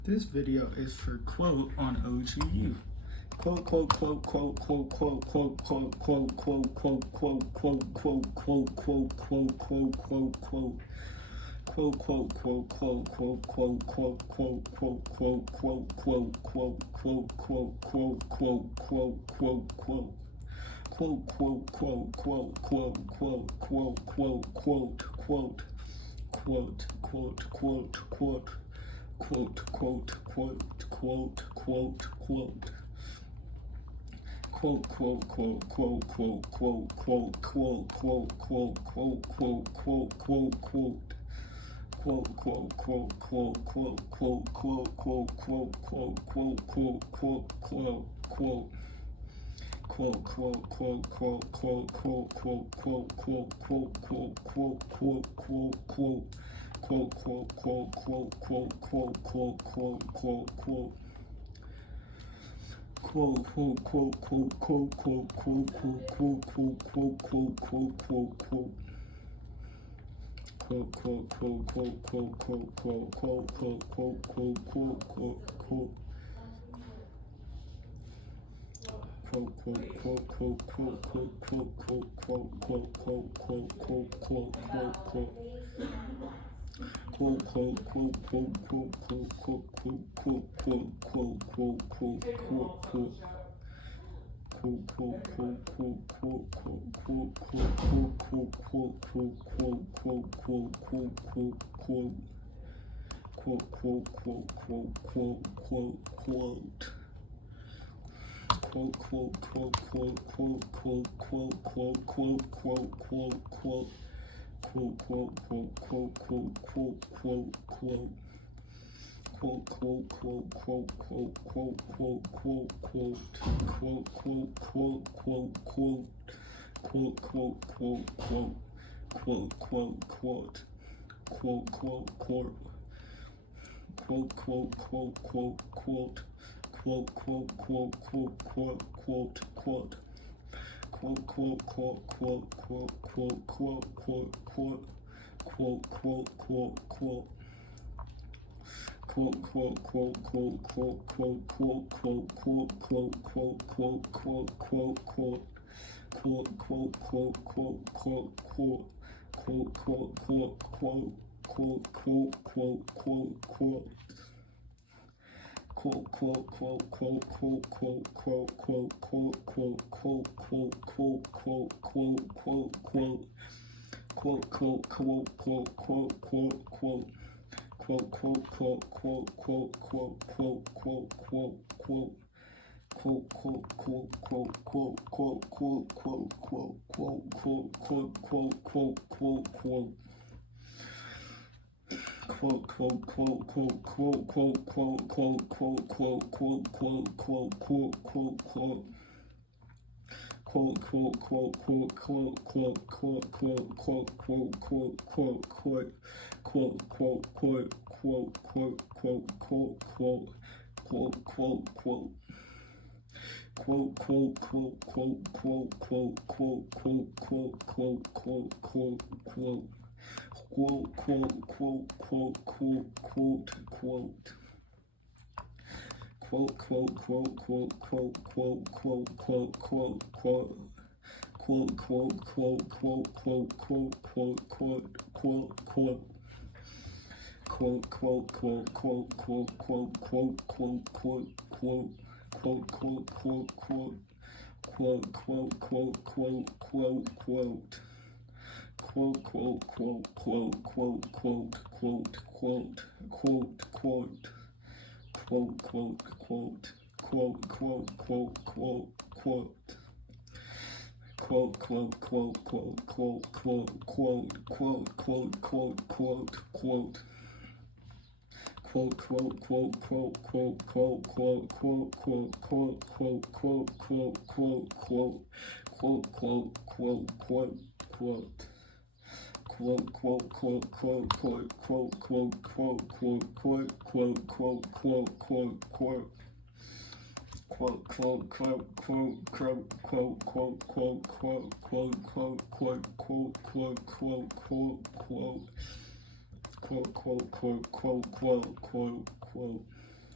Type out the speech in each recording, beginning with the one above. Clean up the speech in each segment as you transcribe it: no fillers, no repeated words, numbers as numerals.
This video is for quote on OGU. Quote, quote, quote, quote, quote, quote, quote, quote, quote, quote, quote, quote, quote, quote, quote, quote, quote, quote, quote, quote. Quote, quote, quote, quote, quote, quote, quote, quote, quote, quote, quote, quote, quote, quote, quote, quote, quote, quote, quote, quote. Quote, quote, quote, quote, quote, quote, quote, quote, quote, quote, quote, quote, quote, quote, quote, quote, quote, quote, quote, quote. Quote, quote, quote, quote, quote, quote, quote, quote, quote, quote, quote, quote, quote, quote, quote. Quote, quote, quote, quote, quote, quote, quote, quote, quote, quote, quote, quote, quote, quote, quote. Quote, quote, quote, quote, quote, quote, quote, quote, quote, quote, quote, quote, quote, quote, quote. Quote, quote, quote, quote, quote, quote, quote, quote, quote, quote. Quote, quote, quote, quote, quote, quote, quote, quote, quote, quote, quote, quote, quote, quote. Quote, quote, quote, quote, quote, quote, quote, quote, quote, quote, quote, quote, quote, quote. Quote, quote, quote, quote, quote, quote, quote, quote, quote, quote, quote, quote, quote, quote, quote, quote. Quote, quote, quote, quote, quote, quote, quote, quote, quote, quote, quote, quote, quote, quote. Quote, quote, quote, quote, quote, quote, quote, quote, quote, quote, quote, quote, quote, quote, quote, quote. Quote, quote, quote, quote, quote, quote, quote. Quote, quote, quote, quote, quote, quote, quote, quote, quote, quote, quote, quote. Quote, quote, quote, quote, quote, quote, quote, quote. Quote, quote, quote, quote, quote, quote, quote, quote, quote. Quote, quote, quote, quote, quote. Quote, quote, quote, quote. Quote, quote, quote. Quote, quote, quote. Quote, quote, quote, quote, quote. Quote, quote, quote, quote, quote, quote, quote. Quote, quote, quote, quote, quote, quote, quote, quote, quote. Quote, quote, quote, quote. Quote, quote, quote, quote, quote, quote, quote, quote, quote, quote, quote, quote, quote, quote, quote. Quote, quote, quote, quote, quote, quote. Quote, quote, quote, quote, quote, quote, quote, quote, quote. Quote, quote, quote, quote, quote, quote, quote, quote, quote, quote, quote, quote, quote, quote, quote, quote, quote. Quote, quote, quote, quote, quote, quote, quote. Quote, quote, quote, quote, quote, quote, quote, quote, quote, quote. Quote, quote, quote, quote, quote, quote, quote, quote, quote, quote, quote, quote, quote, quote, quote. Quote, quote, quote, quote, quote, quote, quote, quote, quote, quote, quote, quote, quote, quote, quote, quote. Quote, quote, quote, quote, quote, quote, quote, quote, quote, quote, quote, quote, quote. Quote, quote, quote, quote, quote, quote, quote, quote. Quote, quote, quote. Quote, quote, quote, quote, quote, quote, quote, quote, quote, quote, quote, quote, quote. Quote, quote, quote, quote, quote, quote, quote. Quote, quote, quote, quote, quote, quote, quote, quote, quote, quote. Quote, quote, quote, quote, quote, quote, quote, quote, quote, quote. Quote, quote, quote, quote, quote, quote, quote, quote, quote, quote. Quote, quote, quote, quote. Quote, quote, quote, quote, quote, quote. Quote, quote, quote, quote, quote, quote, quote, quote, quote, quote. Quote, quote, quote, quote, quote, quote, quote, quote. Quote, quote, quote, quote, quote, quote, quote, quote, quote, quote, quote, quote. Quote, quote, quote, quote, quote, quote, quote, quote, quote, quote, quote, quote, quote, quote, quote. Quote, quote, quote, quote, quote. Quote, quote, quote, quote, quote, quote, quote, quote, quote, quote, quote, quote, quote, quote, quote. Quote, quote, quote, quote, quote, quote, quote, quote, quote, quote, quote, quote, quote, quote, quote, quote, quote. Quote, quote, quote, quote, quote, quote, quote.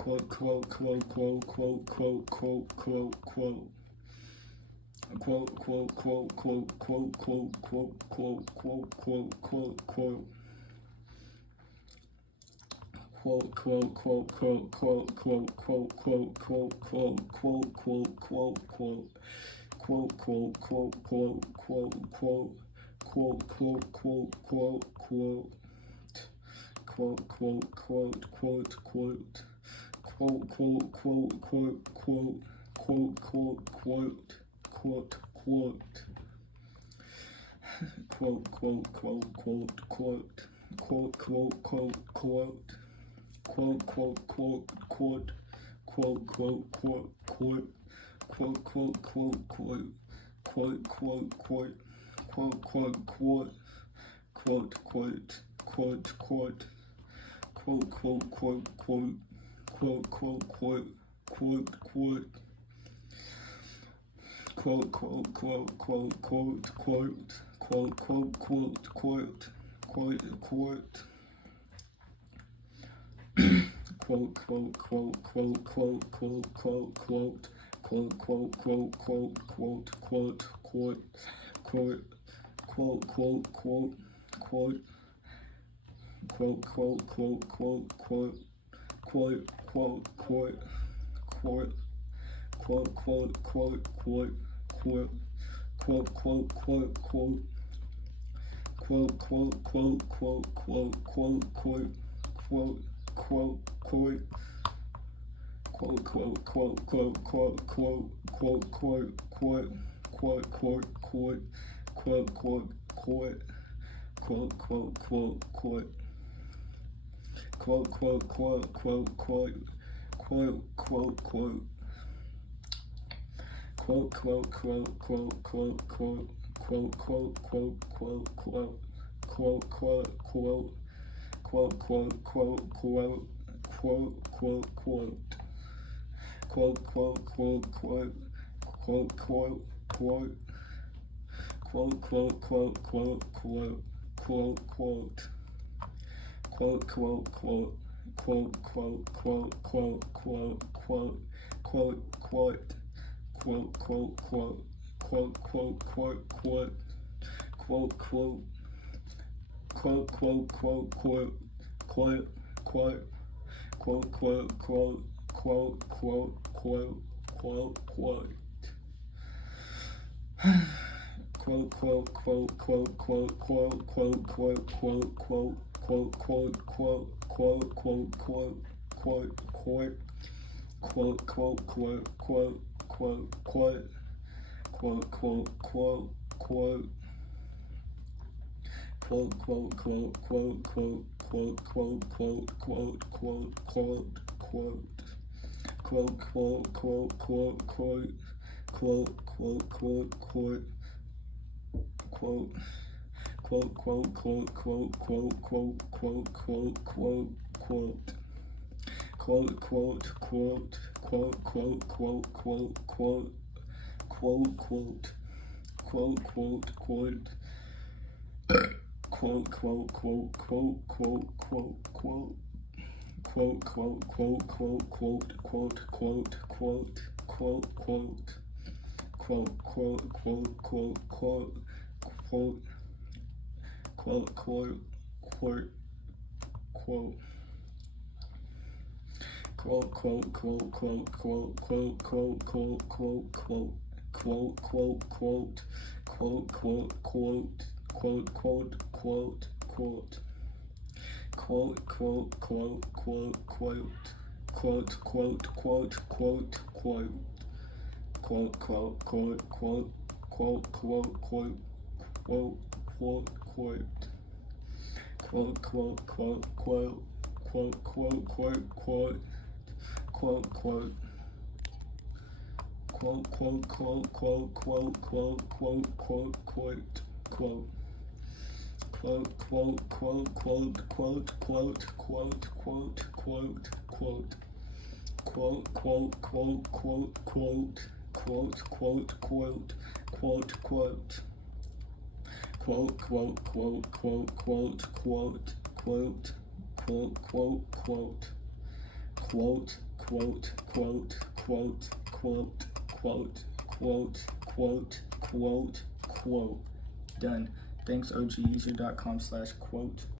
quote, quote, quote, quote, quote, quote, quote, quote, quote. Quote, quote, quote, quote, quote, quote, quote, quote, quote, quote, quote, quote. Quote, quote, quote, quote, quote, quote, quote, quote, quote, quote, quote, quote, quote, quote. Quote, quote, quote, quote, quote, quote, quote, quote, quote, quote, quote. Quote, quote, quote, quote, quote. Quote, quote, quote, quote, quote. Quote, quote, quote, quote, quote. Quote, quote, quote, quote, quote. Quote, quote, quote, quote. Quote, quote, quote, quote. Quote, quote, quote, quote. Quote, quote, quote, quote. Quote, quote, quote. Quote, quote, quote. Quote, quote, quote, quote. Quote, quote, quote, quote. Quote, quote, quote. Quote, quote. Quote, quote, quote, quote, quote, quote. Quote, quote, quote, quote. Quote, quote. Quote, quote, quote, quote, quote, quote, quote, quote. Quote, quote, quote, quote, quote, quote, quote. Quote, quote, quote, quote, quote. Quote, quote, quote, quote, quote. Quote, quote, quote, quote. Quote, quote, quote, quote, quote. Quote, quote, quote, quote. Quote, quote, quote, quote, quote, quote, quote. Quote, quote, quote. Quote, quote, quote, quote, quote, quote, quote, quote, quote, quote, quote, quote, quote, quote, quote, quote, quote, quote, quote. Quote, quote, quote, quote, quote, quote, quote, quote. Quote, quote, quote, quote, quote, quote, quote, quote, quote, quote, quote, quote, quote, quote, quote, quote, quote, quote, quote, quote, quote. Quote, quote, quote, quote, quote, quote, quote. Quote, quote, quote, quote, quote, quote, quote. Quote, quote, quote, quote, quote, quote, quote, quote, quote, quote, quote. Quote, quote, quote, quote, quote, quote, quote, quote, quote, quote, quote, quote, quote, quote, quote, quote, quote, quote, quote, quote, quote, quote, quote. Quote, quote, quote, quote, quote, quote, quote, quote, quote, quote, quote, quote, quote, quote, quote, quote, quote, quote, quote, quote, quote, quote, quote, quote, quote, quote, quote, quote, quote, quote, quote, quote, quote, quote, quote, quote, quote, quote, quote, quote, quote, quote, quote, quote, quote, quote, quote, quote, quote, quote, quote, quote, quote, quote, quote, quote, quote, quote, quote, quote, quote, quote, quote, quote, quote, quote, quote, quote, quote, quote, quote, quote, quote, quote, quote, quote, quote, quote, quote, quote, quote, quote, quote, quote, quote, quote, quote, quote, quote, quote, quote, quote, quote, quote, quote, quote, quote, quote, quote, quote. Quote, quote, quote, quote, quote, quote, quote, quote, quote, quote, quote, quote, quote, quote, quote, quote, quote, quote, quote, quote, quote, quote, quote, quote, quote, quote, quote, quote, quote, quote, quote, quote, quote, quote, quote, quote, quote, quote, quote, quote, quote, quote, quote, quote, quote, quote, quote, quote, quote, quote, quote, quote, quote, quote, quote, quote, quote, quote, quote, quote, quote, quote, quote, quote, quote, quote, quote, quote, quote, quote, quote, quote, quote, quote, quote, quote, quote, quote, quote, quote, quote, quote, quote, quote, quote, quote, quote, quote, quote, quote, quote, quote, quote, quote, quote, quote, quote, quote, quote, quote. Done. Thanks, OGeasier.com/quote.